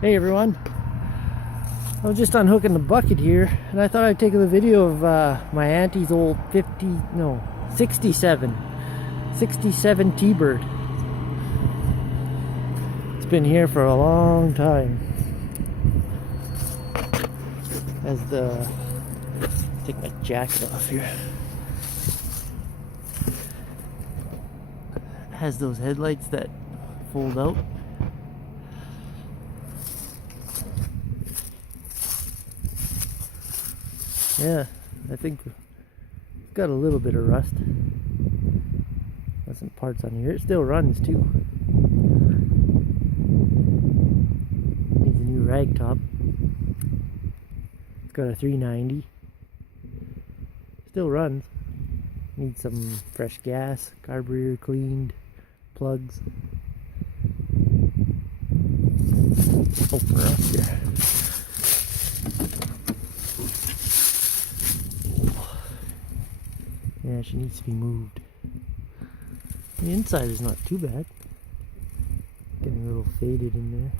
Hey everyone, I was just unhooking the bucket here and I thought I'd take a video of my auntie's old 67 T-bird. It's been here for a long time. Take my jacket off here. It has those headlights that fold out. Yeah, I think it's got a little bit of rust. Got some parts on here. It still runs too. Needs a new rag top. It's got a 390. Still runs. Needs some fresh gas, carburetor cleaned, plugs. Open her up here. Yeah, she needs to be moved. The inside is not too bad. Getting a little faded in there.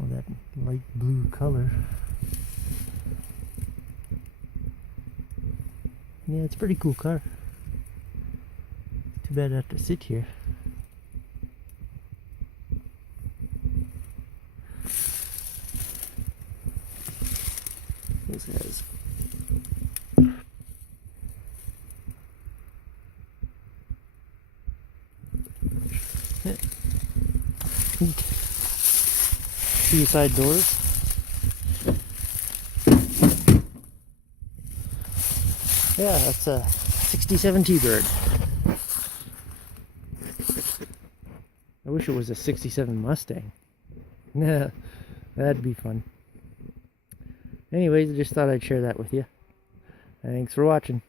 Oh, that light blue color. Yeah, it's a pretty cool car. Too bad I have to sit here. These guys. Two side doors. Yeah, that's a 67 T-bird. I wish it was a 67 Mustang. Yeah, that'd be fun. Anyways, I just thought I'd share that with you. Thanks for watching.